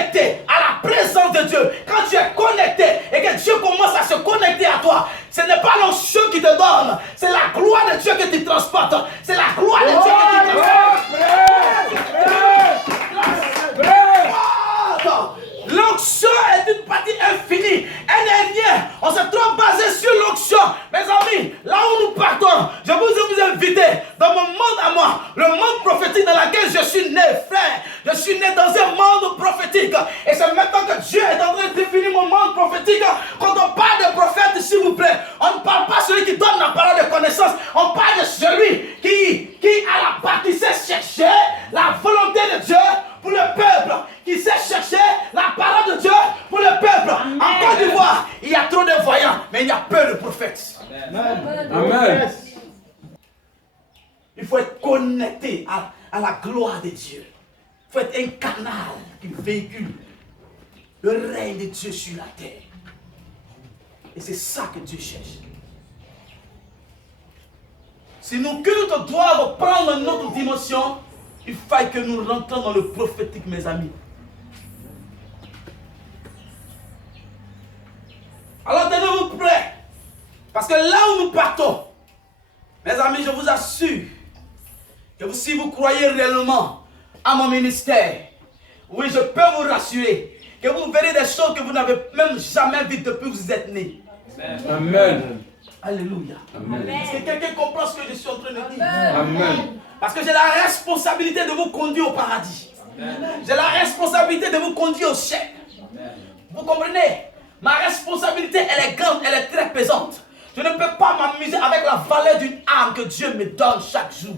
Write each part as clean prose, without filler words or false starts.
connecté à la présence de Dieu, quand tu es connecté et que Dieu commence à se connecter à toi, ce n'est pas l'onction qui te donne, c'est la gloire de Dieu que tu transportes. C'est la gloire de Dieu que tu transportes. L'onction est une partie infinie. Elle n'est rien. On s'est trop basé sur l'onction. Mes amis, là où nous partons, je vous invite dans mon monde à moi, le monde prophétique dans lequel je suis né, frère. Je suis né dans un monde prophétique. Et c'est maintenant que Dieu est en train de définir mon monde prophétique. Quand on parle de prophète, s'il vous plaît, on ne parle pas de celui qui donne la parole de connaissance. On parle de celui qui a la partie, sait chercher la volonté de Dieu pour le peuple, qui sait chercher la parole de Dieu pour le peuple. En Côte d'Ivoire, il y a trop de voyants, mais il y a peu de prophètes. Amen. Amen. Il faut être connecté à la gloire de Dieu. Il faut être un canal qui véhicule le règne de Dieu sur la terre. Et c'est ça que Dieu cherche. Si nos cultes doivent prendre une autre dimension, il faut que nous rentrions dans le prophétique, mes amis. Alors tenez-vous prêts. Parce que là où nous partons, mes amis, je vous assure que si vous croyez réellement à mon ministère, oui, je peux vous rassurer que vous verrez des choses que vous n'avez même jamais vues depuis que vous êtes nés. Amen. Alléluia. Amen. Est-ce que quelqu'un comprend ce que je suis en train de dire? Amen. Parce que j'ai la responsabilité de vous conduire au paradis. J'ai la responsabilité de vous conduire au ciel. Vous comprenez? Ma responsabilité, elle est grande, elle est très pesante. Je ne peux pas m'amuser avec la valeur d'une âme que Dieu me donne chaque jour.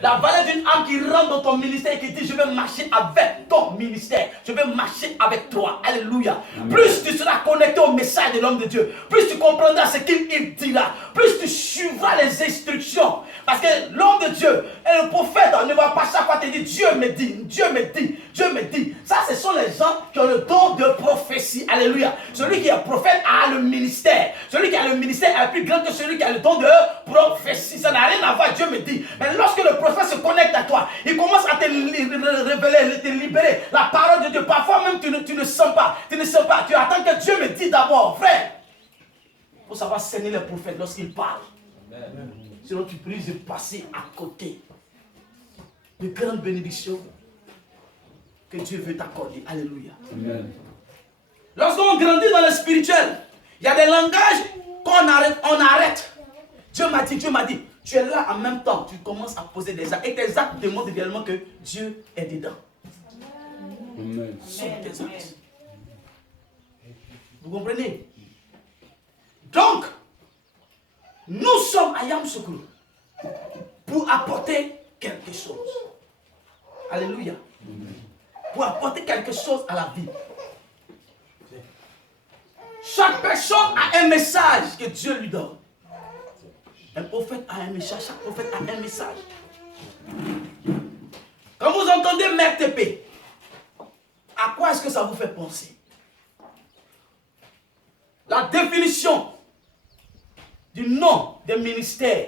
La valeur d'une âme qui rentre dans ton ministère et qui dit je vais marcher avec ton ministère. Je vais marcher avec toi. Alléluia. Amen. Plus tu seras connecté au message de l'homme de Dieu, plus tu comprendras ce qu'il dira, plus tu suivras les instructions. Parce que l'homme de Dieu et le prophète ne va pas chaque fois te dire Dieu me dit, Dieu me dit, Dieu me dit. Ça, ce sont les gens qui ont le don de prophétie. Alléluia. Celui qui est prophète a le ministère. Celui qui a le ministère est plus grand que celui qui a le don de prophétie. Ça n'a rien à voir, Dieu me dit. Mais lorsque le prophète se connecte à toi, il commence à te révéler, te libérer la parole de Dieu. Parfois même tu ne sens pas, tu attends que Dieu me dise d'abord, frère. Il faut savoir saigner les prophètes lorsqu'ils parlent. Amen. Sinon tu risques de passer à côté de grandes bénédictions que Dieu veut t'accorder. Alléluia. Amen. Lorsqu'on grandit dans le spirituel, il y a des langages qu'on arrête. Dieu m'a dit, Dieu m'a dit. Tu es là en même temps, tu commences à poser des actes. Et tes actes démontrent réellement que Dieu est dedans. Amen. Ce sont tes actes. Vous comprenez? Donc, nous sommes à Yam Soukro pour apporter quelque chose. Alléluia. Pour apporter quelque chose à la vie. Chaque personne a un message que Dieu lui donne. Un prophète a un message, chaque prophète a un message. Quand vous entendez Mère TP, à quoi est-ce que ça vous fait penser? La définition du nom des ministères,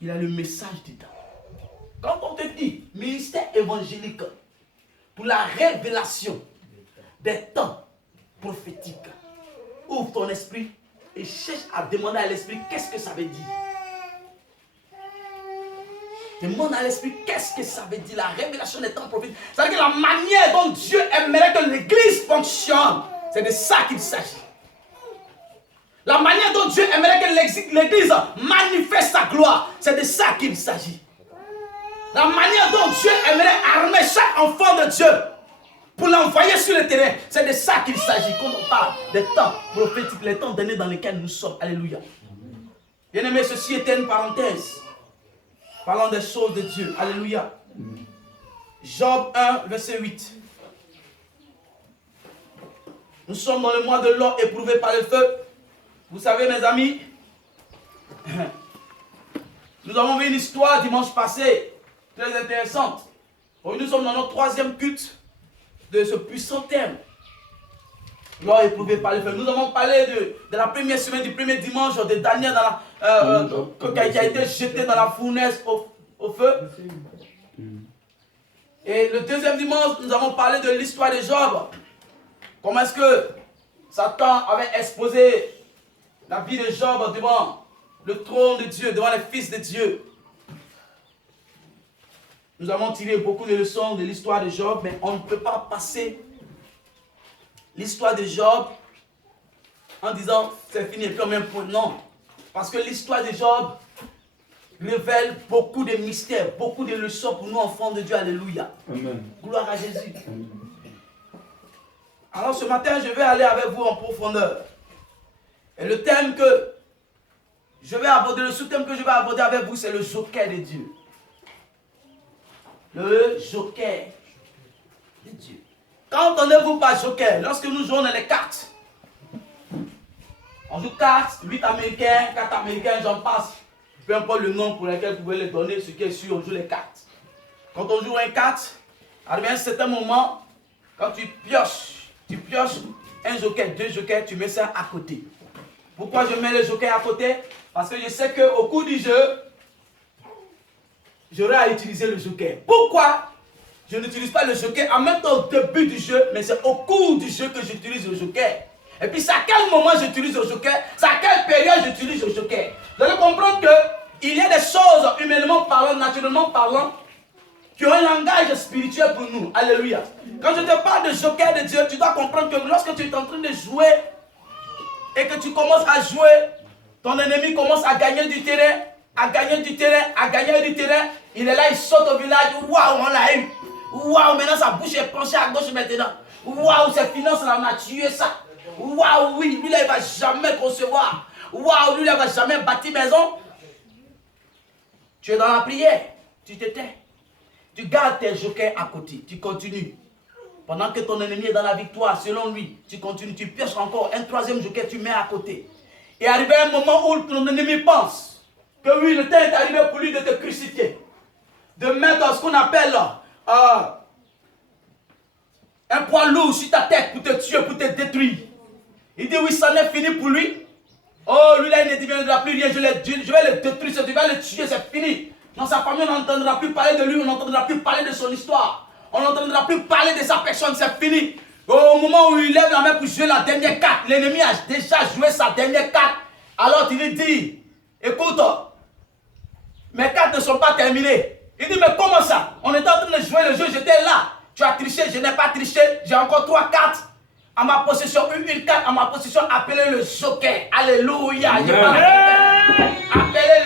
il a le message dedans. Quand on te dit ministère évangélique pour la révélation des temps prophétiques, ouvre ton esprit et cherche à demander à l'esprit qu'est-ce que ça veut dire. Demande à l'esprit qu'est-ce que ça veut dire, la révélation des temps prophétiques. C'est-à-dire que la manière dont Dieu aimerait que l'église fonctionne, c'est de ça qu'il s'agit. La manière dont Dieu aimerait que l'église manifeste sa gloire, c'est de ça qu'il s'agit. La manière dont Dieu aimerait armer chaque enfant de Dieu pour l'envoyer sur le terrain, c'est de ça qu'il s'agit. Quand on parle des temps prophétiques, les temps d'année dans lesquels nous sommes. Alléluia. Bien aimé, ceci était une parenthèse. Parlons des choses de Dieu. Alléluia. Job 1, verset 8. Nous sommes dans le mois de l'or éprouvé par le feu. Vous savez, mes amis, nous avons vu une histoire dimanche passé, très intéressante. Nous sommes dans notre troisième culte de ce puissant thème. L'or éprouvé par le feu. Nous avons parlé de la première semaine, du premier dimanche de Daniel qui a été jeté dans la fournaise au feu. Et le deuxième dimanche, nous avons parlé de l'histoire de Job. Comment est-ce que Satan avait exposé la vie de Job devant le trône de Dieu, devant les fils de Dieu. Nous avons tiré beaucoup de leçons de l'histoire de Job, mais on ne peut pas passer l'histoire de Job en disant c'est fini, puis on met un point. Non, parce que l'histoire de Job révèle beaucoup de mystères, beaucoup de leçons pour nous enfants de Dieu. Alléluia. Amen. Gloire à Jésus. Amen. Alors ce matin, je vais aller avec vous en profondeur. Et le thème que je vais aborder, le sous-thème que je vais aborder avec vous, c'est le joker de Dieu. Le joker de Dieu. Quand entendez-vous par joker? Lorsque nous jouons dans les cartes. On joue 4, 8 américains, 4 américains, j'en passe. Peu importe le nom pour lequel vous pouvez les donner, ce qui est sûr, on joue les cartes. Quand on joue un 4, arrivé à un certain moment, quand tu pioches un joker, 2 jokers, tu mets ça à côté. Pourquoi je mets le joker à côté? Parce que je sais qu'au cours du jeu, j'aurai à utiliser le joker. Pourquoi je n'utilise pas le joker en même temps au début du jeu, mais c'est au cours du jeu que j'utilise le joker. Et puis c'est à quel moment j'utilise le joker, c'est à quelle période j'utilise le joker. Vous allez comprendre qu'il y a des choses, humainement parlant, naturellement parlant, qui ont un langage spirituel pour nous. Alléluia. Quand je te parle de joker de Dieu, tu dois comprendre que lorsque tu es en train de jouer et que tu commences à jouer, ton ennemi commence à gagner du terrain, il est là, il saute au village, waouh, on l'a eu. Waouh, maintenant sa bouche est penchée à gauche maintenant. Waouh, ses finances, là, on a tué ça. Waouh, oui, lui là, il ne va jamais concevoir. Waouh, lui là, il ne va jamais bâtir maison. Tu es dans la prière, tu te tais. Tu gardes tes jokers à côté, tu continues. Pendant que ton ennemi est dans la victoire, selon lui, tu continues, tu pioches encore un 3e joker, tu mets à côté. Et arrivé un moment où ton ennemi pense que oui, le temps est arrivé pour lui de te crucifier. De mettre ce qu'on appelle un poids lourd sur ta tête pour te tuer, pour te détruire. Il dit oui, ça n'est fini pour lui. Oh, lui là, il ne deviendra plus rien, je vais le détruire, je vais le tuer, c'est fini. Dans sa famille, on n'entendra plus parler de lui, on n'entendra plus parler de son histoire. On n'entendra plus parler de sa personne, c'est fini. Au moment où il lève la main pour jouer la dernière carte, l'ennemi a déjà joué sa dernière carte. Alors il lui dit, écoute, mes cartes ne sont pas terminées. Il dit, mais comment ça? On était en train de jouer le jeu, j'étais là. Tu as triché, je n'ai pas triché. J'ai encore 3 cartes à ma possession. Une carte à ma possession, appelez le joker. Alléluia. Appelez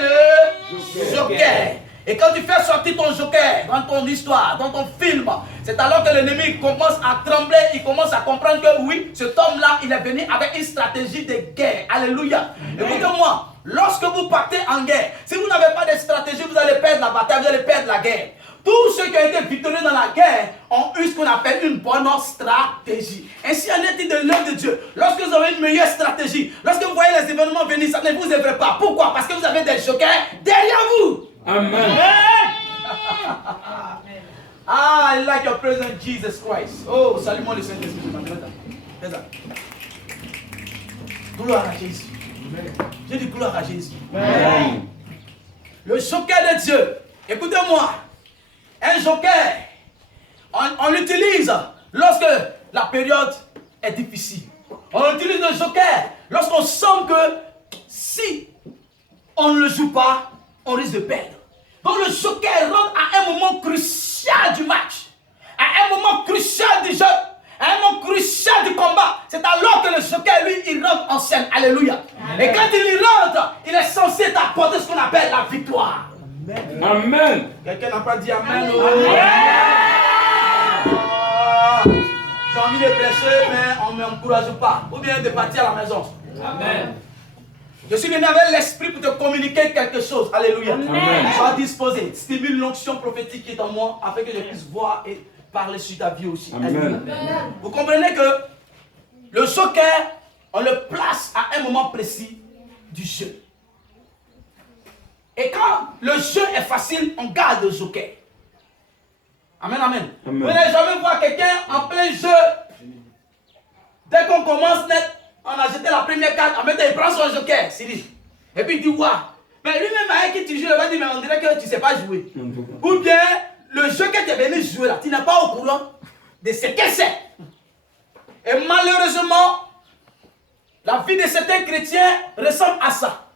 le joker. Et quand tu fais sortir ton joker dans ton histoire, dans ton film, c'est alors que l'ennemi commence à trembler, il commence à comprendre que oui, cet homme-là, il est venu avec une stratégie de guerre. Alléluia. Écoutez-moi, lorsque vous partez en guerre, si vous n'avez pas de stratégie, vous allez perdre la bataille, vous allez perdre la guerre. Tous ceux qui ont été victorieux dans la guerre ont eu ce qu'on appelle une bonne stratégie. Ainsi en est-il de l'œuvre de Dieu. Lorsque vous avez une meilleure stratégie, lorsque vous voyez les événements venir, ça ne vous effraie pas. Pourquoi? Parce que vous avez des jokers derrière vous. Amen. I like your presence, Jesus Christ. Oh, salut-moi le Saint-Esprit. Fais ça. Gloire à Jésus. J'ai dit gloire à Jésus. Amen. Le joker de Dieu. Écoutez-moi. Un joker, on l'utilise lorsque la période est difficile. On utilise le joker lorsqu'on sent que si on ne le joue pas, on risque de perdre. Donc le joker rentre à un moment crucial du match, à un moment crucial du jeu, à un moment crucial du combat. C'est alors que le joker, lui, il rentre en scène. Alléluia. Amen. Et quand il y rentre, il est censé t'apporter ce qu'on appelle la victoire. Amen. Amen. Quelqu'un n'a pas dit Amen. Oh. J'ai envie de prêcher, mais on ne m'encourage pas. Ou bien de partir à la maison. Amen. Je suis venu avec l'esprit pour te communiquer quelque chose. Alléluia. Amen. Sois disposé. Stimule l'onction prophétique qui est en moi afin que je puisse voir et parler sur ta vie aussi. Amen. Amen. Vous comprenez que le joker, on le place à un moment précis du jeu. Et quand le jeu est facile, on garde le joker. Amen, amen. Amen. Vous n'allez jamais voir quelqu'un en plein jeu. Dès qu'on commence net, on a jeté la première carte, en même temps il prend son joker, Sylvie. Et puis il dit, waouh. Mais lui-même avec qui tu joues, il va dire, mais on dirait que tu ne sais pas jouer. Ou bien, le jeu que tu es venu jouer là, tu n'es pas au courant de ce que c'est. Et malheureusement, la vie de certains chrétiens ressemble à ça.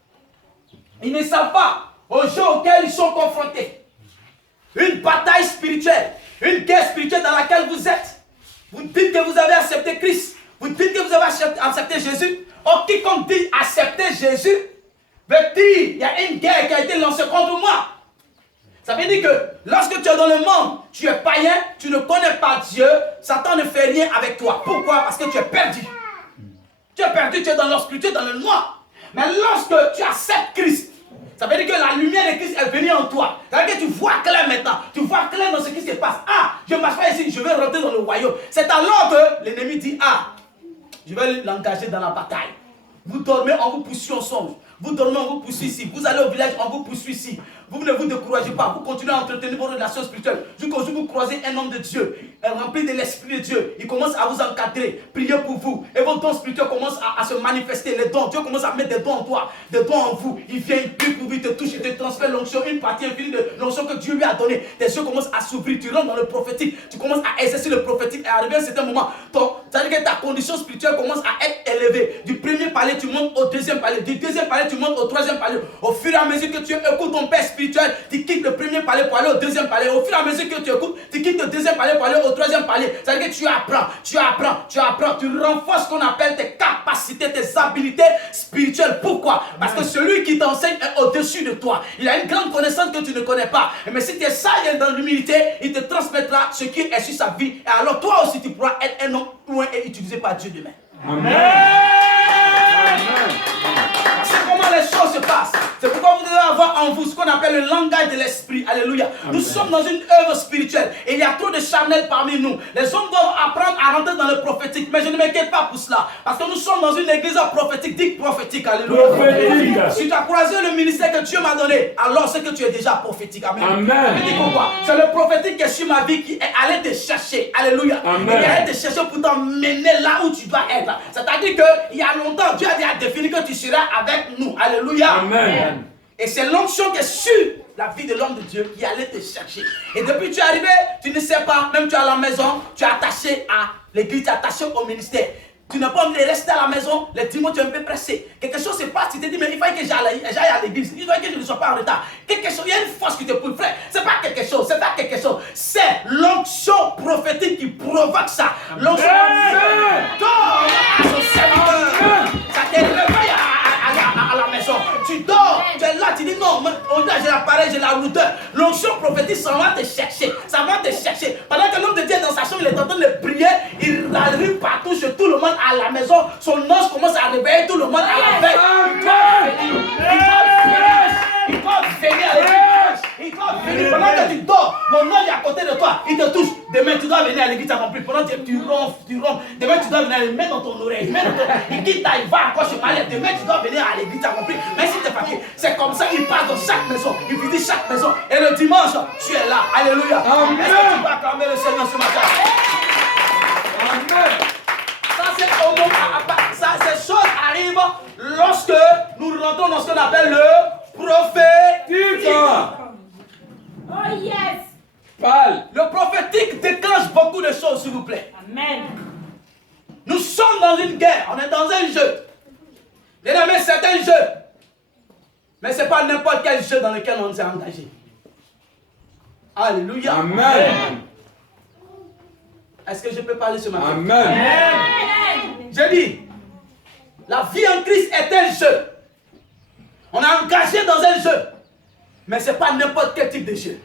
Ils ne savent pas aux jeux auxquels ils sont confrontés. Une bataille spirituelle, une guerre spirituelle dans laquelle vous êtes. Vous dites que vous avez accepté Christ. Vous dites que vous avez accepté Jésus. Or, quiconque dit accepter Jésus, veut dire il y a une guerre qui a été lancée contre moi. Ça veut dire que lorsque tu es dans le monde, tu es païen, tu ne connais pas Dieu, Satan ne fait rien avec toi. Pourquoi? Parce que tu es perdu. Tu es perdu, tu es dans l'obscurité, tu es dans le noir. Mais lorsque tu acceptes Christ, ça veut dire que la lumière de Christ est venue en toi. Ça veut dire que tu vois clair maintenant. Tu vois clair dans ce qui se passe. Ah, je ne marche pas ici, je vais rentrer dans le royaume. C'est alors que l'ennemi dit, ah, je vais l'engager dans la bataille. Vous dormez, on vous poursuit en songe. Vous dormez, on vous poursuit ici. Vous allez au village, on vous poursuit ici. Vous ne vous découragez pas. Vous continuez à entretenir vos relations spirituelles. Jusqu'au jour où vous croisez un homme de Dieu, rempli de l'Esprit de Dieu. Il commence à vous encadrer, prier pour vous. Et vos dons spirituels commencent à se manifester. Les dons, Dieu commence à mettre des dons en toi, des dons en vous. Il vient, il prie pour vous, il te touche, il te transfère l'onction, une partie infinie de l'onction que Dieu lui a donnée. Tes yeux commencent à s'ouvrir. Tu rentres dans le prophétique. Tu commences à exercer le prophétique. Et arrivé à un certain moment, c'est-à-dire que ta condition spirituelle commence à être élevée. Du premier palier, tu montes au deuxième palier. Du deuxième palier, tu montes au troisième palier. Au fur et à mesure que tu écoutes ton père spirituel, tu quittes le premier palier pour aller au deuxième palier. Au fur et à mesure que tu écoutes, tu quittes le deuxième palier pour aller au troisième palier. C'est-à-dire que tu apprends. Tu renforces ce qu'on appelle tes capacités, tes habilités spirituelles. Pourquoi? Parce que celui qui t'enseigne est au-dessus de toi. Il a une grande connaissance que tu ne connais pas. Mais si tu es sage et dans l'humilité, il te transmettra ce qui est sur sa vie. Et alors toi aussi, tu pourras être un homme loin et utilisé par Dieu demain. Amen. C'est comment les choses se passent. C'est pourquoi vous devez avoir en vous ce qu'on appelle le langage de l'esprit. Alléluia. Amen. Nous sommes dans une œuvre spirituelle et il y a trop de charnel parmi nous. Les hommes doivent apprendre à rentrer dans le prophétique. Mais je ne m'inquiète pas pour cela. Parce que nous sommes dans une église prophétique. Dites prophétique. Alléluia. Prophétique. Si tu as croisé le ministère que Dieu m'a donné, alors c'est que tu es déjà prophétique. Amen. Amen. C'est le prophétique qui est sur ma vie qui est allé te chercher. Alléluia. Amen. Et qui est allé te chercher pour t'emmener là où tu dois être. C'est-à-dire qu'il y a longtemps, Dieu a déjà défini que tu seras avec nous. Alléluia. Amen. Et c'est l'onction qui est sur la vie de l'homme de Dieu qui allait te chercher. Et depuis que tu es arrivé, tu ne sais pas, même tu es à la maison, tu es attaché à l'église, tu es attaché au ministère. Tu n'as pas envie de rester à la maison, les dimanches tu es un peu pressé. Quelque chose se passe, tu te dis, mais il fallait que j'aille à l'église, il fallait que je ne sois pas en retard. Quelque chose, il y a une force qui te pousse, frère. C'est pas quelque chose, c'est pas quelque chose. C'est l'onction prophétique qui provoque ça. L'onction dort à son serviteur. Ça te réveille à la maison. Tu dors, tu es là, tu dis non, aujourd'hui j'ai l'appareil, j'ai la routeur. L'onction prophétique, ça va te chercher. Ça va te chercher. Pendant que l'homme de Dieu est dans sa chambre, il est en train de prier, il arrive partout chez tout le monde à la maison. Son ange commence à réveiller tout le monde à la veille. Il doit venir à l'église. Il doit venir. Pendant que tu dors, mon ange est à côté de toi, il te touche. Demain, tu dois venir à l'église, tu as compris. Pendant que tu ronfles. Demain, tu dois venir, il met dans ton oreille. Il quitte, il va encore chez Malais. Demain, tu dois venir à l'église, tu as compris. Mais si tu es fatigué, c'est comme ça, il passe dans chaque maison. Il visite chaque maison. Et le dimanche, tu es là. Alléluia. Amen. Est-ce que tu vas acclamer le Seigneur ce matin? Amen. Ça, c'est au moment. Ces choses arrivent lorsque nous rentrons dans ce qu'on appelle le prophétique. Oh yes. Parle. Le prophétique déclenche beaucoup de choses, s'il vous plaît. Amen. Nous sommes dans une guerre, on est dans un jeu. Bien aimé, c'est un jeu. Mais ce n'est pas n'importe quel jeu dans lequel on s'est engagé. Alléluia. Amen. Est-ce que je peux parler ce matin? Amen. J'ai dit, la vie en Christ est un jeu. On est engagé dans un jeu. Mais ce n'est pas n'importe quel type de jeu.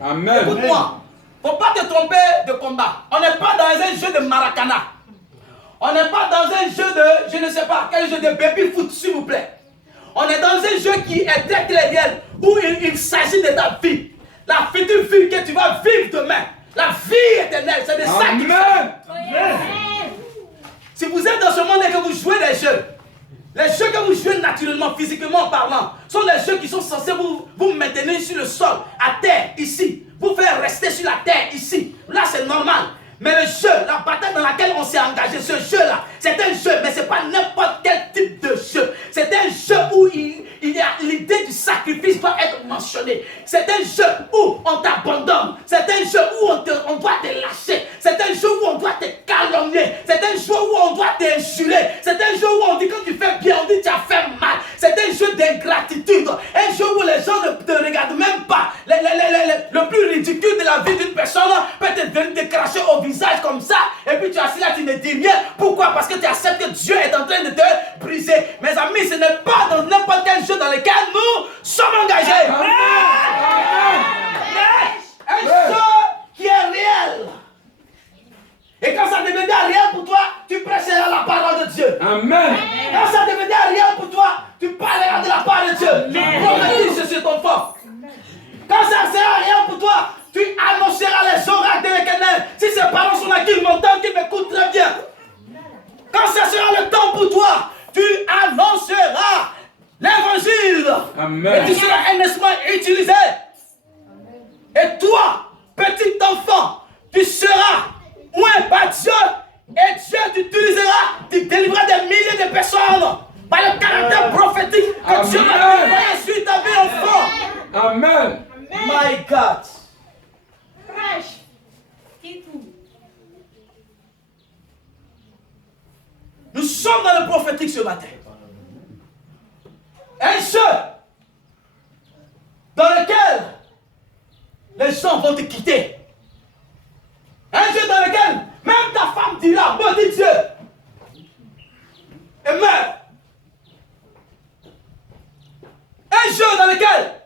Amen. Écoute-moi, il ne faut pas te tromper de combat. On n'est pas dans un jeu de maracana. On n'est pas dans un jeu de, je ne sais pas, quel jeu de baby foot, s'il vous plaît. On est dans un jeu qui est très clair, où il s'agit de ta vie. La future vie que tu vas vivre demain. La vie éternelle, c'est de ça qu'il s'agit. Si vous êtes dans ce monde et que vous jouez des jeux, les jeux que vous jouez naturellement, physiquement parlant, sont les jeux qui sont censés vous maintenir sur le sol, à terre, ici. Vous faire rester sur la terre, ici. Là, c'est normal. Mais le jeu, la bataille dans laquelle on s'est engagé, ce jeu-là, c'est un jeu, mais ce n'est pas n'importe quel type de jeu. C'est un jeu où il y a l'idée du sacrifice doit être mentionnée. C'est un jeu où on t'abandonne. C'est un jeu où on doit te lâcher. C'est un jeu où on doit te calomnier. C'est un jeu où on doit t'injurer. C'est un jeu où on dit quand tu fais bien, on dit tu as fait mal. C'est un jeu d'ingratitude. Un jeu où les gens ne te regardent même pas. Le plus ridicule de la vie d'une personne peut te cracher au visage comme ça. Et puis tu es assis là, tu ne dis rien. Pourquoi? Parce que tu acceptes que Dieu est en train de te briser. Mes amis, ce n'est pas dans n'importe quel jeu dans lequel nous sommes engagés. Un jeu qui est réel. Et quand ça devenait réel pour toi, tu prêcheras la parole de Dieu. Amen. Quand ça devenait réel pour toi, tu parleras de la part de Dieu. Tu prophétises sur ton fort. Quand ça sera réel pour toi, tu annonceras les oracles de l'Éternel. Si ces paroles sont là, qu'ils m'entendent, qu'ils m'écoutent très bien. Quand ça sera le temps pour toi, tu annonceras l'évangile. Amen. Et tu seras un instrument utilisé. Et toi, petit enfant, tu seras oint par Dieu. Et Dieu t'utilisera, tu délivreras des milliers de personnes par le caractère prophétique que Dieu va déployer sur ta vie enfant. Amen. My God. Prêche. Et tout. Nous sommes dans le prophétique ce matin. Un jeu dans lequel les gens vont te quitter. Un jeu dans lequel même ta femme dira, maudit Dieu, et meurt. Un jeu dans lequel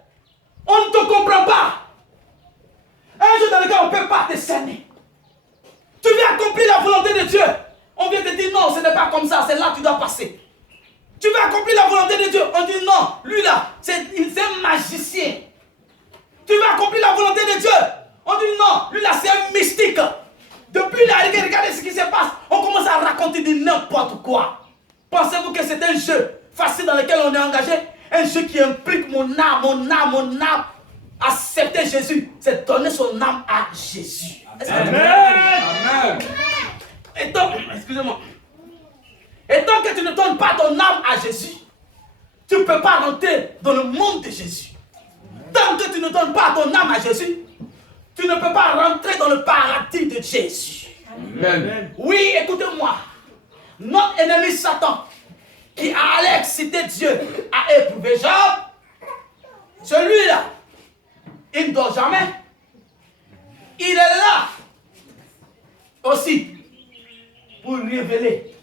on ne te comprend pas. Un jeu dans lequel on ne peut pas te cerner. Tu viens accomplir la volonté de Dieu. On vient te dire non, ce n'est pas comme ça, c'est là que tu dois passer. Tu veux accomplir la volonté de Dieu. On dit non, lui là, c'est un magicien. Tu veux accomplir la volonté de Dieu. On dit non, lui là, c'est un mystique. Depuis là, regardez ce qui se passe. On commence à raconter de n'importe quoi. Pensez-vous que c'est un jeu facile dans lequel on est engagé? Un jeu qui implique mon âme. Accepter Jésus, c'est donner son âme à Jésus. Amen. Et donc, excusez-moi. Et tant que tu ne donnes pas ton âme à Jésus, tu ne peux pas rentrer dans le monde de Jésus. Tant que tu ne donnes pas ton âme à Jésus, tu ne peux pas rentrer dans le paradis de Jésus. Amen. Oui, écoutez-moi. Notre ennemi Satan, qui allait exciter Dieu à éprouver Job, celui-là, il ne dort jamais. Il est là aussi pour révéler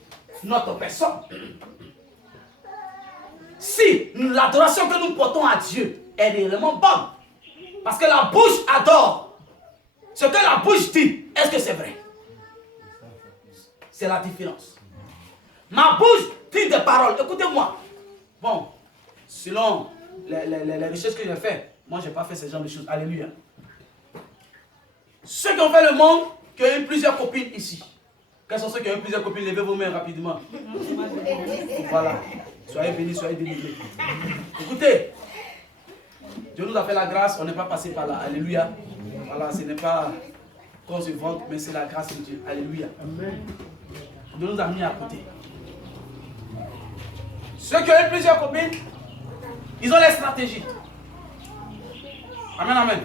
notre personne. Si l'adoration que nous portons à Dieu est réellement bonne, parce que la bouche adore, ce que la bouche dit, est-ce que c'est vrai? C'est la différence. Ma bouche dit des paroles. Écoutez-moi. Bon, selon les recherches que j'ai faites, moi je n'ai pas fait ce genre de choses. Alléluia. Ceux qui ont fait le monde, qui ont eu plusieurs copines ici. Quels sont ceux qui ont eu plusieurs copines? Levez vos mains rapidement. Voilà. Soyez bénis, soyez délivrés. Écoutez, Dieu nous a fait la grâce, on n'est pas passé par là. Alléluia. Voilà, ce n'est pas qu'on se vante, mais c'est la grâce de Dieu. Alléluia. Dieu nous a mis à côté. Ceux qui ont eu plusieurs copines, ils ont les stratégies. Amen, amen.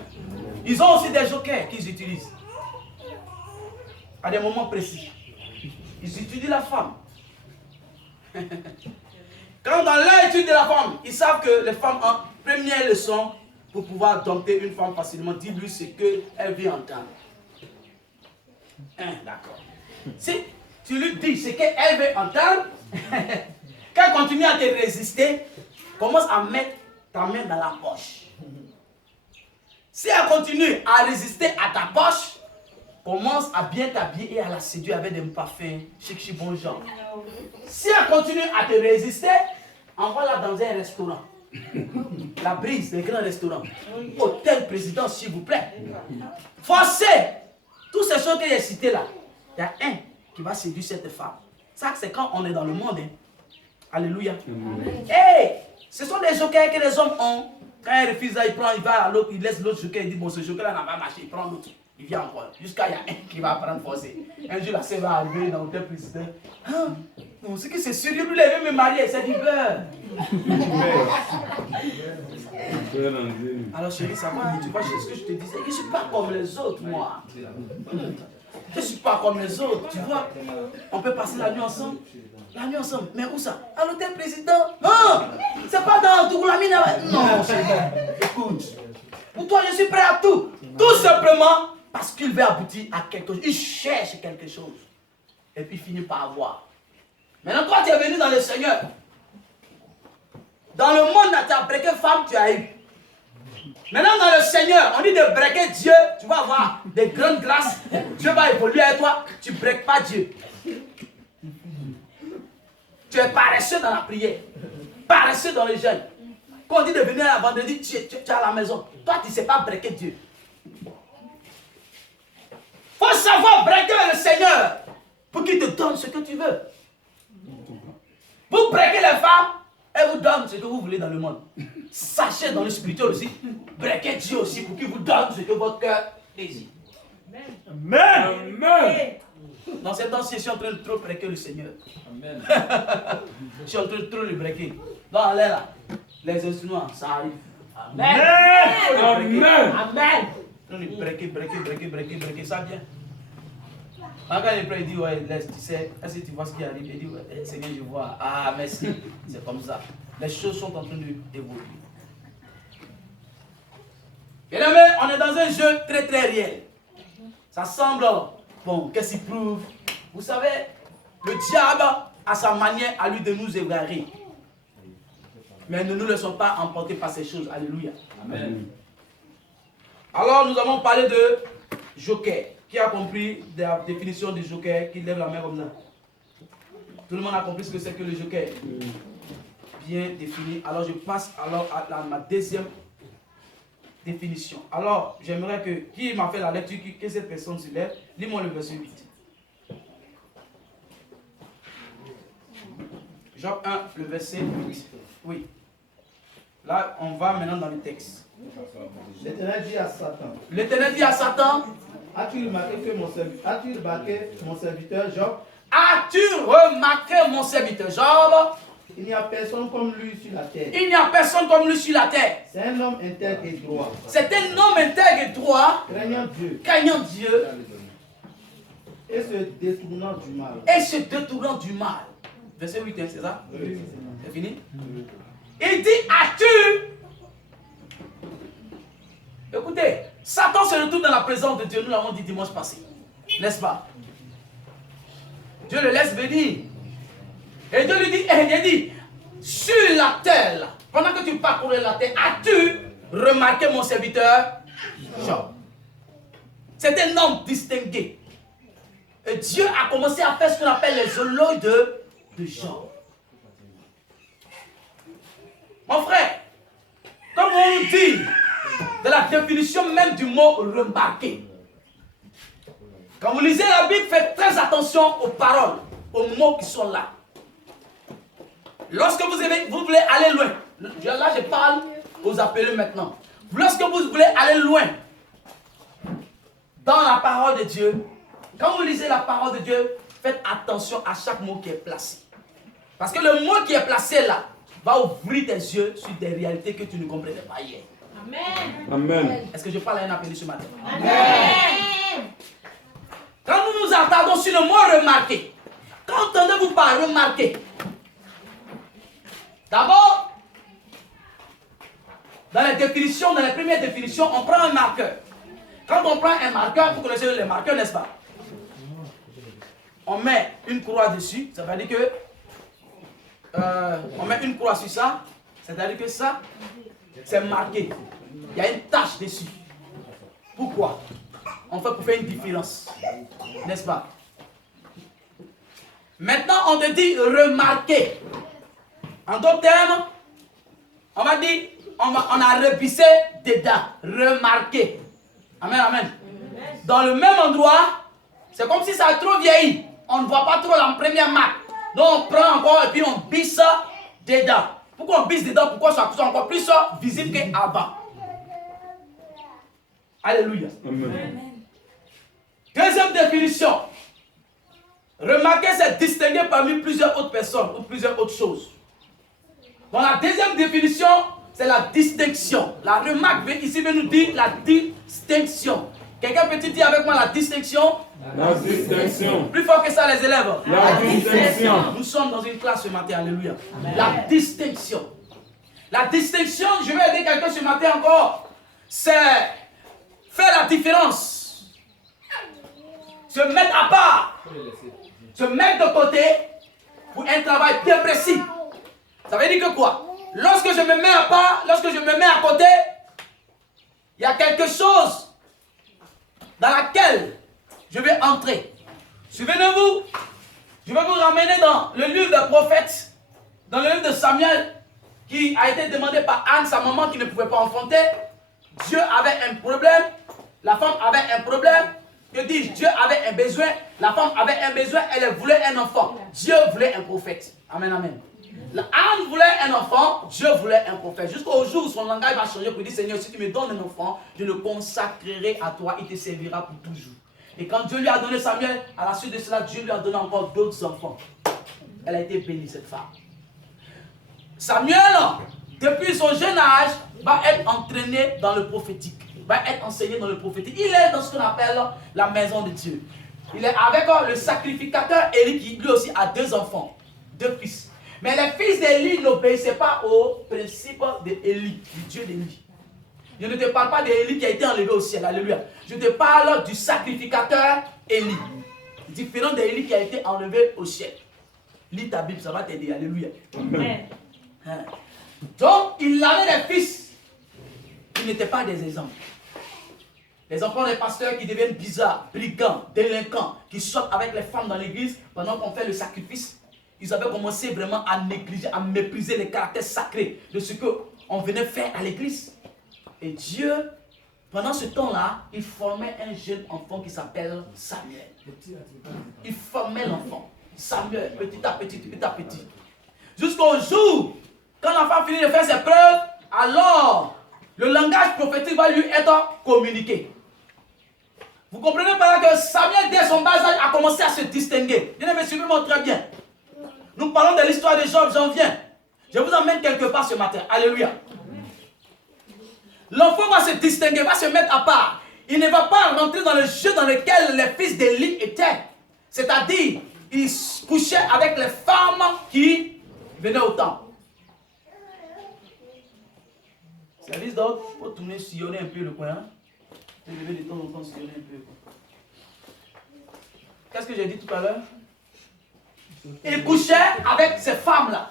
Ils ont aussi des jokers qu'ils utilisent. À des moments précis. Ils étudient la femme. Quand dans leur étude de la femme, ils savent que les femmes ont première leçon pour pouvoir dompter une femme facilement. Dis-lui ce qu'elle veut entendre. D'accord. Si tu lui dis ce qu'elle veut entendre, qu'elle continue à te résister, commence à mettre ta main dans la poche. Si elle continue à résister à ta poche, commence à bien t'habiller et à la séduire avec des parfums chic, bon genre. Si elle continue à te résister, envoie-la dans un restaurant. La Brise, les grands restaurants. Hôtel Président, s'il vous plaît. Forcez. Toutes ces choses que j'ai citées là, il y a un qui va séduire cette femme. Ça, c'est quand on est dans le monde. Hein. Alléluia. Hey, ce sont des jokers que les hommes ont. Quand ils refusent, il va à l'autre, il laisse l'autre joker, il dit bon, ce joker-là n'a pas marché, il prend l'autre. Il vient encore. Jusqu'à il y a un qui va prendre forcer. Un jour, la sœur va arriver dans l'hôtel président. Hein? Non, c'est que c'est sérieux, lui, il veut me marier, c'est du beurre. Alors chérie, ça va, tu vois ce que je te disais, je ne suis pas comme les autres, moi. Je ne suis pas comme les autres, tu vois. On peut passer la nuit ensemble. La nuit ensemble, mais où ça? À l'hôtel président? Non, c'est pas dans Douroulamine. Non, chérie, écoute. Pour toi, je suis prêt à tout. Tout simplement parce qu'il veut aboutir à quelque chose. Il cherche quelque chose. Et puis il finit par avoir. Maintenant, toi, tu es venu dans le Seigneur. Dans le monde, tu as breaké femme, tu as eu. Maintenant, dans le Seigneur, on dit de breaker Dieu. Tu vas avoir des grandes grâces. Dieu va évoluer avec toi. Tu ne breaks pas Dieu. Tu es paresseux dans la prière. Paresseux dans le jeûne. Quand on dit de venir à la vendredi, tu es à la maison. Toi, tu ne sais pas breaker Dieu. Il faut savoir breaker le Seigneur pour qu'il te donne ce que tu veux. Vous breakez les femmes, elles vous donnent ce que vous voulez dans le monde. Sachez dans le spirituel aussi, breakez Dieu aussi pour qu'il vous donne ce que votre cœur désire. Amen. Amen. Dans ces temps-ci, je suis en train de trop breaker le Seigneur. Amen. Je suis en train de trop le breaker. Donc, allez là, les instruments, ça arrive. Amen. Amen. Amen. Non, il breaker, ça vient. Quand il dit, ouais, laisse, tu sais, est-ce que tu vois ce qui arrive? Il dit, ouais, Seigneur, je vois. Ah, merci. C'est comme ça. Les choses sont en train d'évoluer. Bien aimé, on est dans un jeu très très réel. Ça semble, bon, qu'est-ce qu'il prouve? Vous savez, le diable a sa manière à lui de nous égarer. Mais ne nous laissons pas emporter par ces choses. Alléluia. Amen. Alors, nous avons parlé de joker. Qui a compris la définition du joker? Qui lève la main comme ça. Tout le monde a compris ce que c'est que le joker? Bien défini. Alors, je passe alors à ma deuxième définition. Alors, j'aimerais que, qui m'a fait la lecture, que cette personne se lève, lis-moi le verset 8. Job 1, le verset 8. Oui. Là, on va maintenant dans le texte. L'Éternel dit à Satan. L'Éternel dit à Satan, As-tu remarqué mon serviteur Job? as-tu remarqué mon serviteur Job? Il n'y a personne comme lui sur la terre. Il n'y a personne comme lui sur la terre. C'est un homme intègre et droit, C'est un homme intègre et droit, craignant Dieu et se détournant du mal. du mal. Verset 8, c'est ça? Oui. C'est fini? Il dit, as-tu? Écoutez, Satan se retrouve dans la présence de Dieu, nous l'avons dit dimanche passé. N'est-ce pas? Dieu le laisse venir. Et Dieu lui dit, il dit, sur la terre, là, pendant que tu parcourais la terre, as-tu remarqué mon serviteur Job? C'est un homme distingué. Et Dieu a commencé à faire ce qu'on appelle les éloges de Job. Mon frère, comme on dit de la définition même du mot remarquer. Quand vous lisez la Bible, faites très attention aux paroles, aux mots qui sont là. Lorsque vous voulez aller loin, là je parle aux appelés maintenant. Lorsque vous voulez aller loin dans la parole de Dieu, quand vous lisez la parole de Dieu, faites attention à chaque mot qui est placé. Parce que le mot qui est placé là va ouvrir tes yeux sur des réalités que tu ne comprenais pas hier. Amen. Amen. Est-ce que je parle à un appelé ce matin? Amen. Quand nous nous attardons sur le mot remarquer, qu'entendez-vous par remarquer? D'abord, dans les définitions, dans les premières définitions, on prend un marqueur. Quand on prend un marqueur, vous connaissez les marqueurs, n'est-ce pas? On met une croix dessus, ça veut dire que on met une croix sur ça, c'est-à-dire que ça, c'est marqué. Il y a une tache dessus. Pourquoi? On fait pour faire une différence, n'est-ce pas? Maintenant, on te dit remarquer. En d'autres termes, on va dire, on a repissé dedans, remarquer. Amen, amen. Dans le même endroit, c'est comme si ça a trop vieilli. On ne voit pas trop la première marque. Donc on prend encore et puis on bisse ça dedans. Pourquoi on bisse dedans? Pourquoi ça soit encore plus visible qu'avant? Alléluia. Amen. Deuxième définition. Remarquez, c'est distingué parmi plusieurs autres personnes ou plusieurs autres choses. Dans la deuxième définition, c'est la distinction. La remarque ici veut nous dire la distinction. Quelqu'un peut-il dire avec moi la distinction? La distinction. Plus fort que ça, les élèves. La distinction. Nous sommes dans une classe ce matin, alléluia. La distinction. La distinction, je vais aider quelqu'un ce matin encore, c'est faire la différence. Se mettre à part. Se mettre de côté pour un travail bien précis. Ça veut dire que quoi? Lorsque je me mets à part, lorsque je me mets à côté, il y a quelque chose dans laquelle je vais entrer. Souvenez-vous, je vais vous ramener dans le livre des prophètes, dans le livre de Samuel, qui a été demandé par Anne, sa maman qui ne pouvait pas enfanter. Dieu avait un problème, la femme avait un problème. Que dis-je? Dieu avait un besoin, la femme avait un besoin, elle voulait un enfant. Dieu voulait un prophète. Amen, amen. Anne voulait un enfant, Dieu voulait un prophète. Jusqu'au jour où son langage va changer pour dire, Seigneur, si tu me donnes un enfant, je le consacrerai à toi, il te servira pour toujours. Et quand Dieu lui a donné Samuel, à la suite de cela, Dieu lui a donné encore d'autres enfants. Elle a été bénie, cette femme. Samuel, depuis son jeune âge, va être entraîné dans le prophétique. Va être enseigné dans le prophétique. Il est dans ce qu'on appelle la maison de Dieu. Il est avec le sacrificateur Élie qui lui aussi a 2 enfants, 2 fils. Mais les fils d'Élie n'obéissaient pas au principe d'Élie, du Dieu d'Élie. Je ne te parle pas d'Élie qui a été enlevé au ciel, alléluia. Je te parle du sacrificateur Élie. Différent d'Élie qui a été enlevé au ciel. Lis ta Bible, ça va t'aider, alléluia. Amen. Donc, il avait des fils qui n'étaient pas des exemples. Les enfants des pasteurs qui deviennent bizarres, brigands, délinquants, qui sortent avec les femmes dans l'église pendant qu'on fait le sacrifice. Ils avaient commencé vraiment à négliger, à mépriser les caractères sacrés de ce qu'on venait faire à l'église. Et Dieu, pendant ce temps-là, il formait un jeune enfant qui s'appelle Samuel. Il formait l'enfant. Samuel, petit à petit, petit à petit. Jusqu'au jour, quand l'enfant finit de faire ses preuves, alors le langage prophétique va lui être communiqué. Vous comprenez par là que Samuel, dès son bas âge, a commencé à se distinguer. Bien aimé, suivez-moi très bien. Nous parlons de l'histoire de Job, j'en viens. Je vous emmène quelque part ce matin. Alléluia. L'enfant va se distinguer, va se mettre à part. Il ne va pas rentrer dans le jeu dans lequel les fils d'Élie étaient. C'est-à-dire, il couchait avec les femmes qui venaient au temple. Service d'ordre, il faut tourner, sillonner un peu le coin. Se lever de temps en temps, sillonner un peu. Qu'est-ce que j'ai dit tout à l'heure? Il couchait avec ces femmes-là.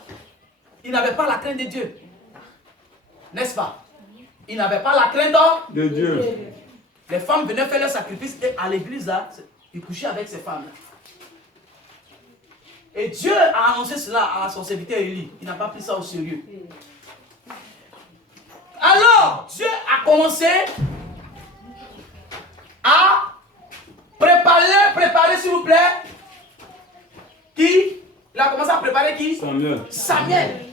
Il n'avait pas la crainte de Dieu. N'est-ce pas? Il n'avait pas la crainte de Dieu. Les femmes venaient faire leur sacrifice et à l'église, là, il couchait avec ces femmes-là. Et Dieu a annoncé cela à son serviteur Élie. Il n'a pas pris ça au sérieux. Alors, Dieu a commencé à préparer s'il vous plaît, qui? Il a commencé à préparer qui? Samuel. Samuel.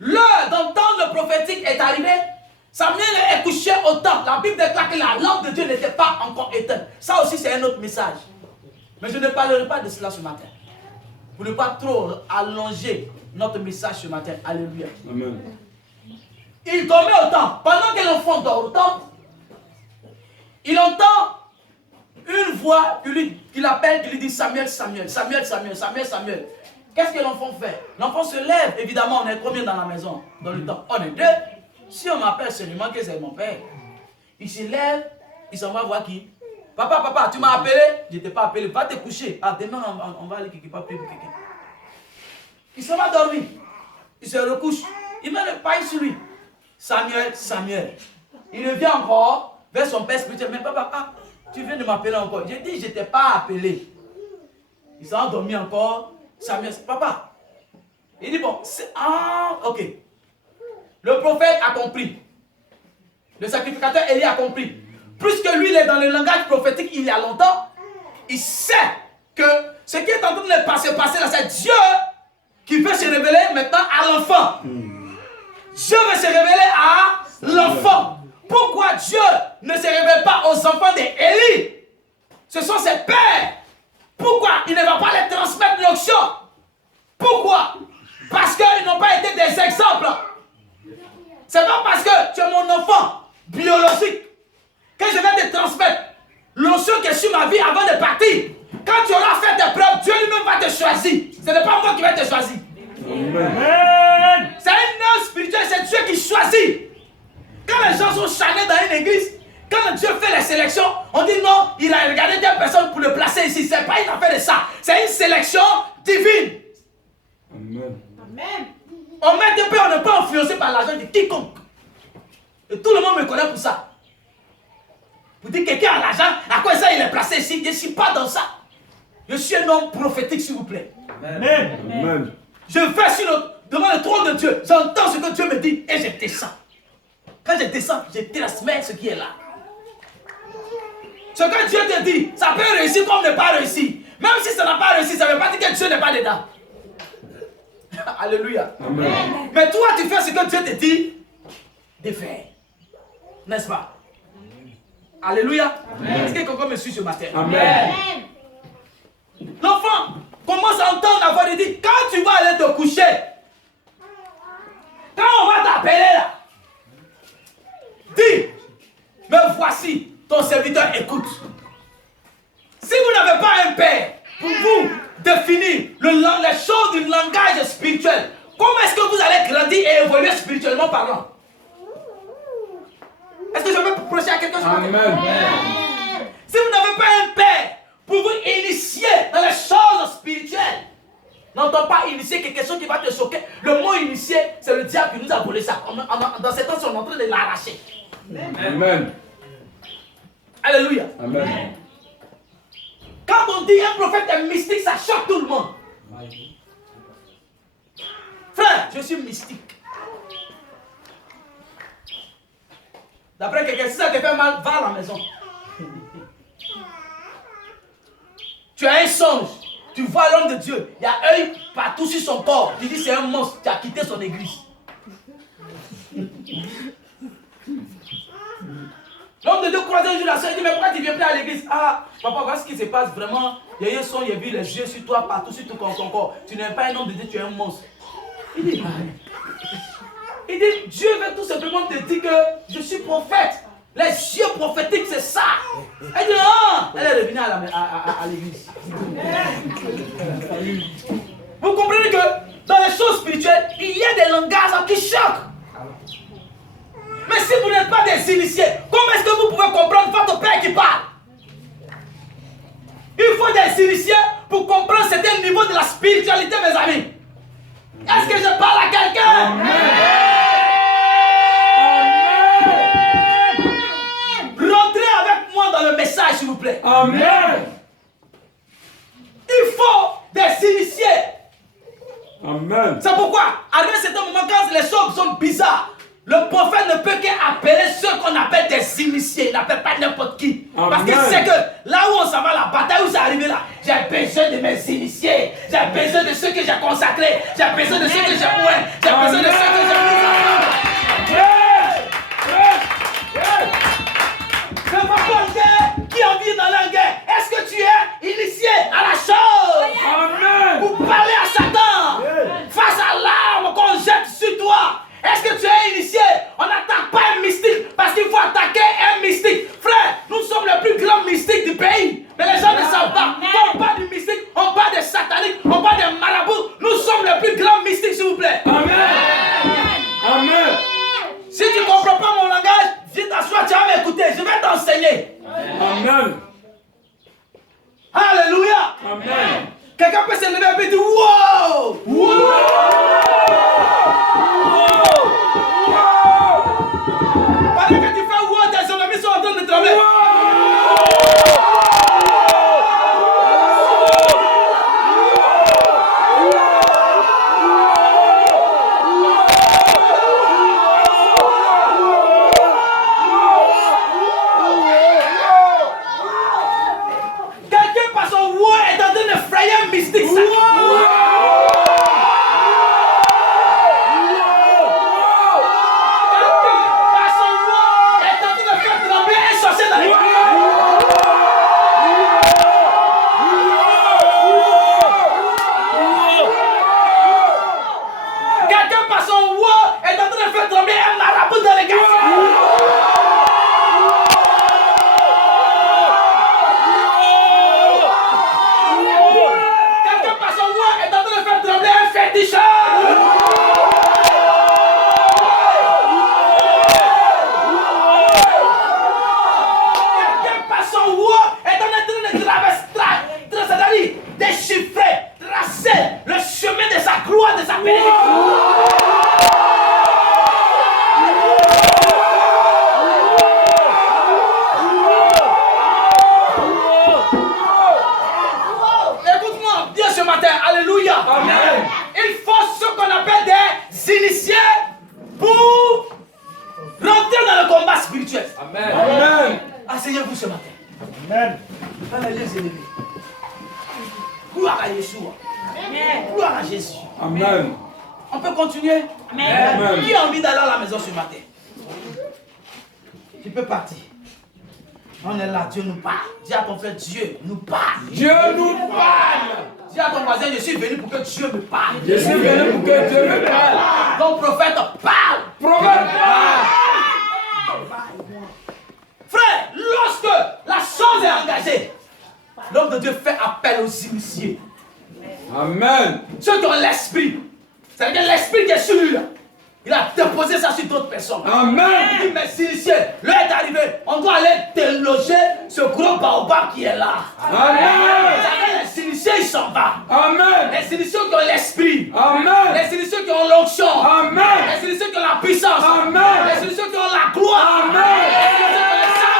L'heure d'entendre le prophétique est arrivée. Samuel est couché au temple. La Bible déclare que la lampe de Dieu n'était pas encore éteinte. Ça aussi, c'est un autre message. Mais je ne parlerai pas de cela ce matin. Pour ne pas trop allonger notre message ce matin. Alléluia. Amen. Il dormait au temple. Pendant que l'enfant dort au temple, il entend une voix qui l'appelle, qui lui dit Samuel, Samuel, Samuel, Samuel, Samuel, Samuel. Qu'est-ce que l'enfant fait? L'enfant se lève, évidemment, on est combien dans la maison, dans le temple? On est 2. Si on m'appelle seulement que c'est mon père, il se lève, il s'en va voir qui? Papa, papa, tu m'as appelé? Je ne t'ai pas appelé, va te coucher. Ah, demain, on va aller quelque part prier pour quelqu'un. Il s'en va dormir, il se recouche, il met le paille sur lui. Samuel, Samuel. Il revient encore vers son père spirituel. Mais papa, tu viens de m'appeler encore. J'ai dit, je ne t'ai pas appelé. Il s'est endormi encore. Samuel, papa. Il dit, bon, ok. Le prophète a compris. Le sacrificateur Élie a compris. Puisque lui, il est dans le langage prophétique il y a longtemps, il sait que ce qui est en train de se passer là, c'est Dieu qui veut se révéler maintenant à l'enfant. Dieu veut se révéler à l'enfant. Pourquoi Dieu ne se révèle pas aux enfants d'Élie? Ce sont ses pères C'est pas parce que tu es mon enfant biologique que je vais te transmettre l'onction qui est sur ma vie avant de partir. Quand tu auras fait tes preuves, Dieu lui-même va te choisir. Ce n'est pas moi qui vais te choisir. Amen. C'est un œuvre spirituelle, c'est Dieu qui choisit. Quand les gens sont charnés dans une église, quand Dieu fait les sélections, on dit non, il a regardé telle personne pour le placer ici. C'est pas une affaire de ça. C'est une sélection divine. Amen. Amen. On met de paix, on n'est pas influencé par l'argent de quiconque. Et tout le monde me connaît pour ça. Vous dites quelqu'un a l'argent, à quoi ça il est placé ici? Je ne suis pas dans ça. Je suis un homme prophétique, s'il vous plaît. Amen. Amen. Je vais devant le trône de Dieu. J'entends ce que Dieu me dit et je descends. Quand je descends, je transmets ce qui est là. Ce que Dieu te dit, ça peut réussir comme ne pas réussir. Même si ça n'a pas réussi, ça ne veut pas dire que Dieu n'est pas dedans. Alléluia. Amen. Mais toi, tu fais ce que Dieu te dit de faire. N'est-ce pas? Alléluia. Est-ce que quelqu'un me suit ce matin? Amen. L'enfant commence à entendre la voix de Dieu. Quand tu vas aller te coucher, quand on va t'appeler là, dis, mais voici, ton serviteur écoute. Si vous n'avez pas un père pour vous définir les choses du langage spirituel, comment est-ce que vous allez grandir et évoluer spirituellement parlant? Est-ce que je peux prêcher à quelqu'un? Amen. Si vous n'avez pas un père pour vous initier dans les choses spirituelles, n'entends pas initier quelque chose qui va te choquer. Le mot initier, c'est le diable qui nous a volé ça. Dans ces temps, on est en train de l'arracher. Amen. Alléluia. Amen. Quand on dit un prophète est mystique, ça choque tout le monde. Frère, je suis mystique. D'après quelqu'un, si ça te fait mal, va à la maison. Tu as un songe. Tu vois l'homme de Dieu. Il y a œil partout sur son corps. Tu dis c'est un monstre. Tu as quitté son église. L'homme de Dieu croise un jour la soeur. Il dit mais pourquoi tu ne viens plus à l'église? Ah, papa, voilà ce qui se passe vraiment. Il y a eu un son, il y a vu les yeux sur toi, partout sur tout ton corps. Tu n'es pas un homme de Dieu, tu es un monstre. Il dit Dieu veut tout simplement te dire que je suis prophète. Les yeux prophétiques, c'est ça. Elle dit ah, elle est revenue à l'église. Vous comprenez que dans les choses spirituelles, il y a des langages qui choquent. Mais si vous n'êtes pas des initiés, comment est-ce que vous pouvez comprendre votre père qui parle? Il faut des initiés pour comprendre certains niveaux de la spiritualité, mes amis. Est-ce que je parle à quelqu'un? Rentrez avec moi dans le message, s'il vous plaît. Amen. Il faut des initiés. Amen. C'est pourquoi, à un certain moment, quand les choses sont bizarres, le prophète ne peut qu'appeler ceux qu'on appelle des initiés. Il n'appelle pas n'importe qui. Amen. Parce qu'il sait que là où on s'en va, la bataille où c'est arrivé là, j'ai besoin de mes initiés. J'ai besoin de ceux que j'ai consacrés. J'ai besoin de ceux que j'ai oués. J'ai besoin de ceux que j'ai mis en avant. Je m'appelle qui en vit dans la guerre. Est-ce que tu es initié à la chose? Amen. Pour parler à Satan face à l'arme qu'on jette sur toi. Est-ce que tu es initié? On n'attaque pas un mystique parce qu'il faut attaquer un mystique. Frère, nous sommes les plus grands mystiques du pays. Mais les gens ne savent pas. Quand on parle du mystique, on parle des sataniques, on parle des marabouts. Nous sommes les plus grands mystiques, s'il vous plaît. Amen. Amen. Si tu ne comprends pas mon langage, viens t'asseoir, tu vas m'écouter. Je vais t'enseigner. Amen. Alléluia. Amen. Quelqu'un peut se lever et dire wow! Wow! Pendant que tu fais wow, tes ennemis sont en train de trembler. Quelqu'un par son wow est en train de frayer un mystique. Quelqu'un par son wow est en train de faire trembler un marabout. t-shirts. Quelqu'un par son roi est en train de traverser, c'est-à-dire déchiffrer, tracer le chemin de sa gloire, de sa bénédiction. Écoute-moi bien ce matin, alléluia. Amen. Il faut ce qu'on appelle des initiés pour rentrer dans le combat spirituel. Amen. Amen. Asseyez-vous ce matin. Amen. Dans les lieux élevés. Gloire à Yeshua. Gloire à Jésus. Amen. On peut continuer? Amen. Qui a envie d'aller à la maison ce matin? Tu peux partir. On est là, Dieu nous parle. Dis à ton frère, Dieu nous parle. Dieu nous parle. Dis à ton voisin, je suis venu pour que Dieu me parle. Je suis venu pour que Dieu me parle. Ton prophète parle. Prophète parle. Frère, lorsque la chose est engagée, l'homme de Dieu fait appel aux initiés. Amen. Ceux qui ont l'esprit. C'est-à-dire l'esprit qui est sur lui là. Il a déposé ça sur d'autres personnes. Amen. Il dit, mais initiés, l'heure est arrivée. On doit aller déloger ce gros baobab qui est là. Amen. Les initiés, ils s'en vont. Amen. Les initiés qui ont l'esprit. Amen. Les initiés qui ont l'onction. Amen. Les initiés qui ont la puissance. Amen. Les initiés qui ont la gloire. Amen. Les initiés qui ont le sang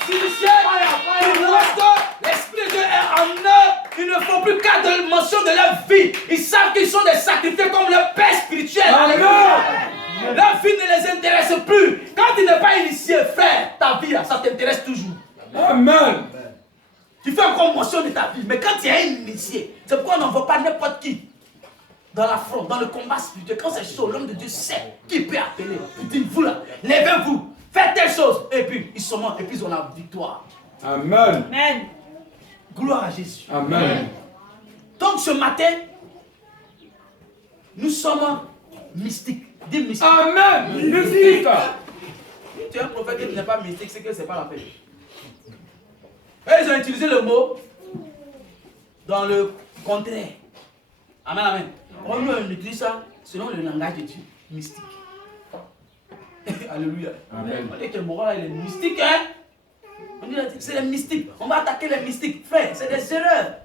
spirituel. Les initiés, lorsque l'esprit de Dieu est en eux, ils ne font plus cas de mention de leur vie. Ils savent qu'ils sont des sacrifiés comme leur père spirituel. Amen. Leur vie ne les intéresse plus. Quand tu n'es pas initié, frère, ta vie, ça t'intéresse toujours. Amen. Tu fais encore mention de ta vie, mais quand tu es initié, c'est pourquoi on n'envoie pas n'importe qui dans la fronte, dans le combat spirituel. Quand c'est chaud, l'homme de Dieu sait qui peut appeler. Il dit, vous là, levez-vous, faites telle chose. Et puis, ils se montent, et puis ils ont la victoire. Amen. Gloire à Jésus. Amen. Donc ce matin, nous sommes mystiques. Dis mystique. Amen. Mystique. Si tu es un prophète qui n'est pas mystique, c'est que ce n'est pas la peine. Et ils ont utilisé le mot dans le contraire. Amen, amen. On utilise ça selon le langage de Dieu. Mystique. Alléluia. Amen. On dit que mon roi il est mystique, hein? On dit c'est les mystiques. On va attaquer les mystiques. Frère, c'est des erreurs.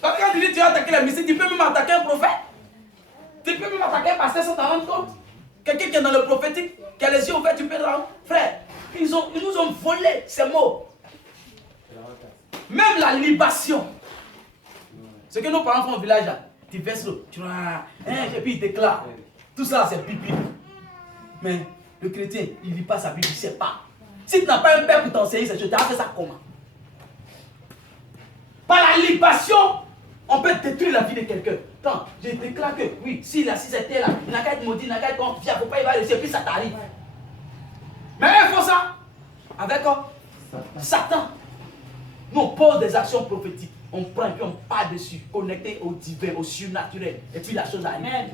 Quand tu dis tu vas attaquer les mystiques, tu peux même attaquer un prophète. Tu peux même attaquer un pasteur sans t'en rendre compte. Quelqu'un qui est dans le prophétique, qui a les yeux ouverts, tu peux rendre. Frère, ils nous ont volé ces mots. Même la libation. Ce que nos parents font au village, tu verses l'eau, tu vois, et puis ils déclarent. Tout ça, c'est biblique. Mais le chrétien, il ne lit pas sa Bible, il ne sait pas. Si tu n'as pas un père pour t'enseigner ces choses, tu as fait ça comment? Par la libation, on peut détruire la vie de quelqu'un. Quand je déclare que, oui, s'il a si c'était là, il n'a qu'à être maudit, il n'a qu'à être confiant, il ne faut pas y aller, puis ça t'arrive. Mais il faut ça. Avec quoi? Satan. Nous, on pose des actions prophétiques. On prend et puis on part dessus, connecté au divin, au surnaturel. Et puis la chose arrive. Amen.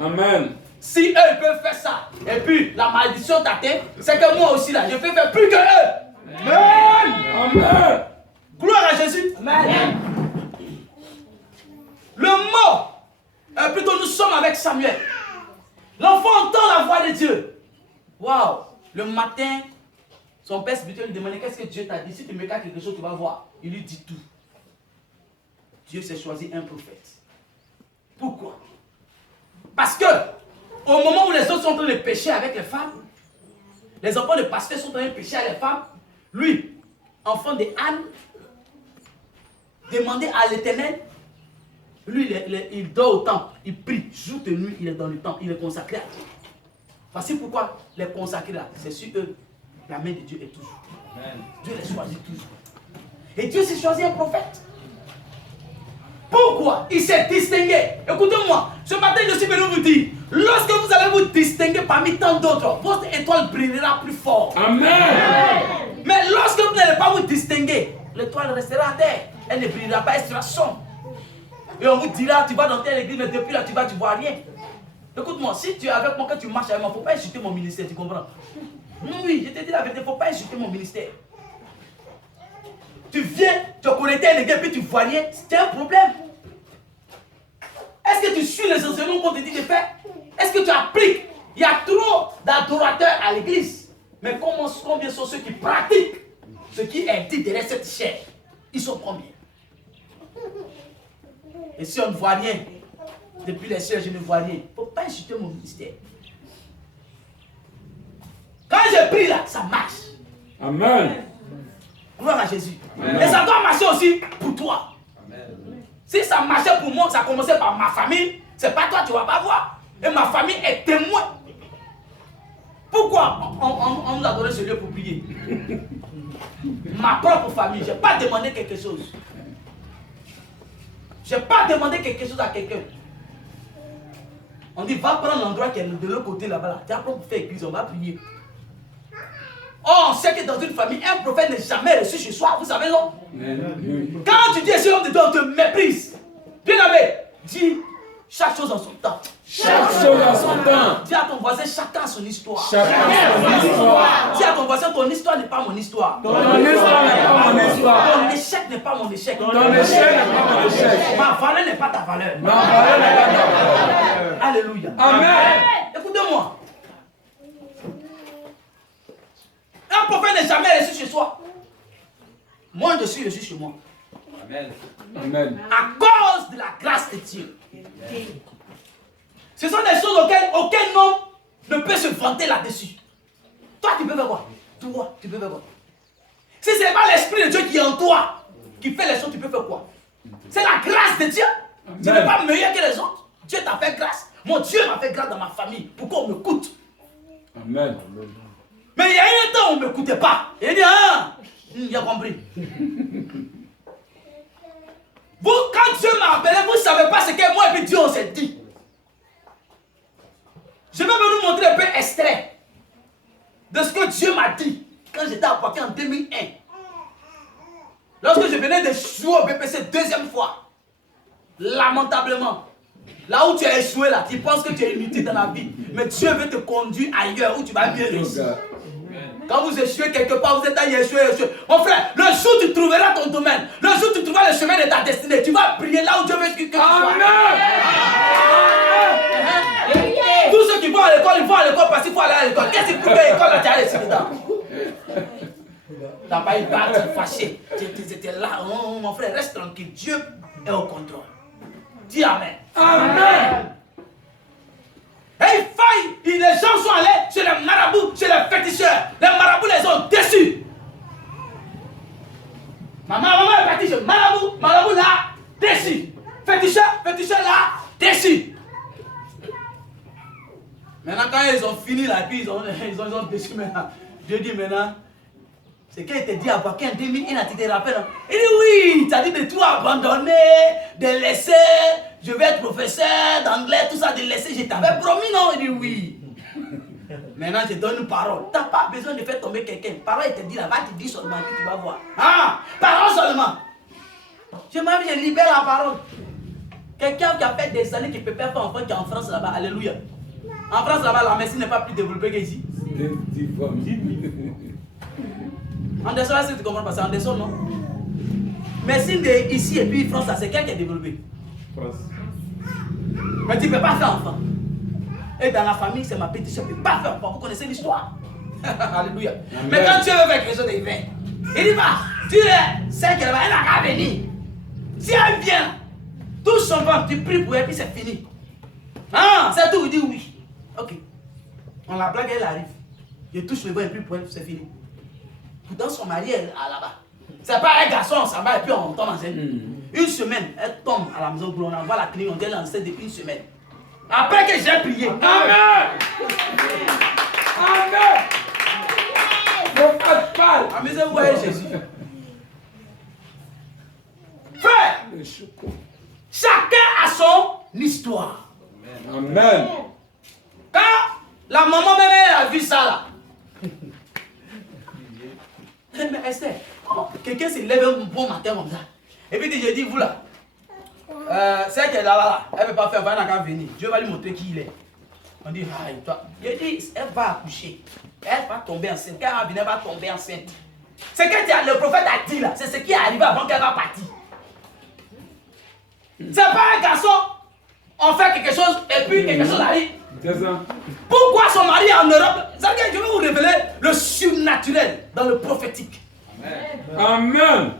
Amen. Si eux ils peuvent faire ça, et puis la malédiction t'atteint, c'est que moi aussi là, je peux faire plus que eux. Amen. Amen. Gloire à Jésus. Amen. Le mot, plutôt nous sommes avec Samuel. L'enfant entend la voix de Dieu. Waouh. Le matin, son père spirituel lui demandait qu'est-ce que Dieu t'a dit. Si tu me caches quelque chose, tu vas voir. Il lui dit tout. Dieu s'est choisi un prophète. Pourquoi? Parce que au moment où les autres sont en train de pécher avec les femmes, les enfants de pasteurs sont en train de pécher avec les femmes, lui, enfant de Anne, demandait à l'Éternel, lui, il dort au temple, il prie, jour et nuit, il est dans le temple, il est consacré à Dieu. Voici pourquoi les consacrés là, c'est sur eux, la main de Dieu est toujours. Amen. Dieu les choisit toujours. Et Dieu s'est choisi un prophète. Pourquoi? Il s'est distingué. Écoutez-moi, ce matin je suis venu vous dire, lorsque vous allez vous distinguer parmi tant d'autres, votre étoile brillera plus fort. Amen. Mais lorsque vous n'allez pas vous distinguer, l'étoile restera à terre. Elle ne brillera pas, elle sera sombre. Et on vous dira, tu vas dans telle église, mais depuis là, tu vois rien. Écoute-moi, si tu es avec moi, quand tu marches avec moi, il ne faut pas insulter mon ministère, tu comprends? Oui, je te dis la vérité, il ne faut pas insulter mon ministère. tu viens te connecter à l'église et puis tu vois rien, c'est un problème. Est-ce que tu suis les enseignements qu'on te dit de faire? Est-ce que tu appliques? Il y a trop d'adorateurs à l'église. Mais combien sont ceux qui pratiquent ce qui est dit derrière cette chair? Ils sont combien? Et si on ne voit rien, depuis les cieux, je ne vois rien. Il ne faut pas insulter mon ministère. Quand je prie là, ça marche. Amen. Gloire à Jésus. Amen. Et ça doit marcher aussi pour toi. Amen. Si ça marchait pour moi, ça commençait par ma famille, c'est pas toi, tu ne vas pas voir. Et ma famille est témoin. Pourquoi on nous a donné ce lieu pour prier? Ma propre famille, je n'ai pas demandé quelque chose. Je n'ai pas demandé quelque chose à quelqu'un. On dit, va prendre l'endroit qui est de l'autre côté là-bas. Tu as pour faire église, on va prier. Oh, on sait que dans une famille, un prophète n'est jamais reçu chez soi. Vous savez, non? Quand tu dis à ce homme de Dieu, on te méprise. Bien aimé, dis chaque chose en son temps. Chaque chose en son temps. Dis à ton voisin, chacun son histoire. Chacun son histoire. Dis à ton voisin, ton histoire n'est pas mon histoire. Ton histoire n'est pas mon histoire. Ton échec n'est pas mon échec. Ton échec n'est pas mon échec. Ma valeur n'est pas ta valeur. Ma valeur n'est pas ta valeur. Alléluia. Amen. Écoutez-moi. Un prophète n'est jamais reçu chez soi. Moi, je suis reçu chez moi. Amen. Amen. À cause de la grâce de Dieu. Ce sont des choses auxquelles aucun homme ne peut se vanter là-dessus. Toi, tu peux faire quoi? Toi, tu peux faire quoi? Si ce n'est pas l'Esprit de Dieu qui est en toi, qui fait les choses, tu peux faire quoi? C'est la grâce de Dieu. Tu n'es pas meilleur que les autres. Dieu t'a fait grâce. Mon Dieu m'a fait grâce dans ma famille. Pourquoi on m'écoute? Amen. Mais il y a eu un temps où on ne m'écoutait pas. Et il dit, ah, il a compris. Vous, quand Dieu m'a appelé, vous ne savez pas ce que moi et puis Dieu on s'est dit. Je vais vous montrer un peu extrait de ce que Dieu m'a dit quand j'étais à Poitiers en 2001. Lorsque je venais de jouer au BPC deuxième fois, lamentablement, là où tu as échoué là, tu penses que tu es inutile dans la vie, mais Dieu veut te conduire ailleurs où tu vas mieux réussir. Quand vous échouez quelque part, vous êtes à échouer. Mon frère, le jour où tu trouveras ton domaine, le jour où tu trouveras le chemin de ta destinée, tu vas prier là où Dieu veut que tu sois. Amen. Tous ceux qui vont à l'école, ils vont à l'école parce qu'il faut aller à l'école. Qu'est-ce que tu peux faire à l'école là, tu as réussi dedans? Tu n'as pas eu peur, tu es fâché. Tu étais là, oh, mon frère, reste tranquille. Dieu est au contrôle. Dis Amen. Amen. Et il faille, les gens sont allés chez les marabouts, chez les féticheurs. Les marabouts les ont déçus. Maman est partie chez marabout, marabout là, déçu. Féticheur là, déçu. Maintenant, quand ils ont fini là, puis ils ont déçu maintenant. Dieu dit maintenant, c'est qu'il t'a dit à Poitiers en 2001, tu te rappelles? Hein? Il dit oui, tu as dit de tout abandonner, de laisser, je vais être professeur d'anglais, tout ça, de laisser, je t'avais promis, non? Il dit oui. Maintenant, je donne une parole. Tu n'as pas besoin de faire tomber quelqu'un. Parole, il te dit là, va te dire seulement, puis tu vas voir. Ah, parole seulement. Je libère la parole. Quelqu'un qui a fait des années qui peut pas faire enfant, qui est en France là-bas, alléluia. En France là-bas, la médecine n'est pas plus développée qu'ici. Anderson, là, si tu comprends pas, c'est Anderson, non? Médecine de ici et puis France, c'est quel qui est développé? France. Mais tu ne peux pas faire enfant. Et dans la famille, c'est ma petite soeur, tu ne peux pas faire enfant. Vous connaissez l'histoire? Alléluia. Mais quand Dieu veut faire quelque chose, il vient. Il dit, va, tu sais qu'elle n'a qu'à venir. Si elle vient, touche son ventre, tu pries pour elle, puis c'est fini. Ah, c'est tout, il dit oui. Ok. On la blague, elle arrive. Je touche le ventre, et puis pour elle, c'est fini. Pourtant, son mari est là-bas. C'est pas un garçon, on s'en va et puis on tombe enceinte. Une semaine, elle tombe à la maison, on envoie la clinique, on dit enceinte depuis une semaine. Après que j'ai prié. Amen. Amen. Prophète parle. Amusez-vous avec Jésus. Frère, chacun a son histoire. Amen. Quand la maman même elle a vu ça là. Mais Esther, quelqu'un se lève un bon matin comme ça. Et puis j'ai dit, vous là, c'est qu'elle est là, elle ne peut pas faire, elle n'a qu'à venir. Dieu va lui montrer qui il est. On dit, toi. J'ai dit, elle va accoucher. Elle va tomber enceinte. Quand elle va venir, elle va tomber enceinte. Ce que le prophète a dit là, c'est ce qui est arrivé avant qu'elle va partir. C'est pas un garçon, on fait quelque chose et puis quelque chose arrive. C'est ça. Pourquoi son mari est en Europe? Je vais vous révéler le surnaturel dans le prophétique. Amen.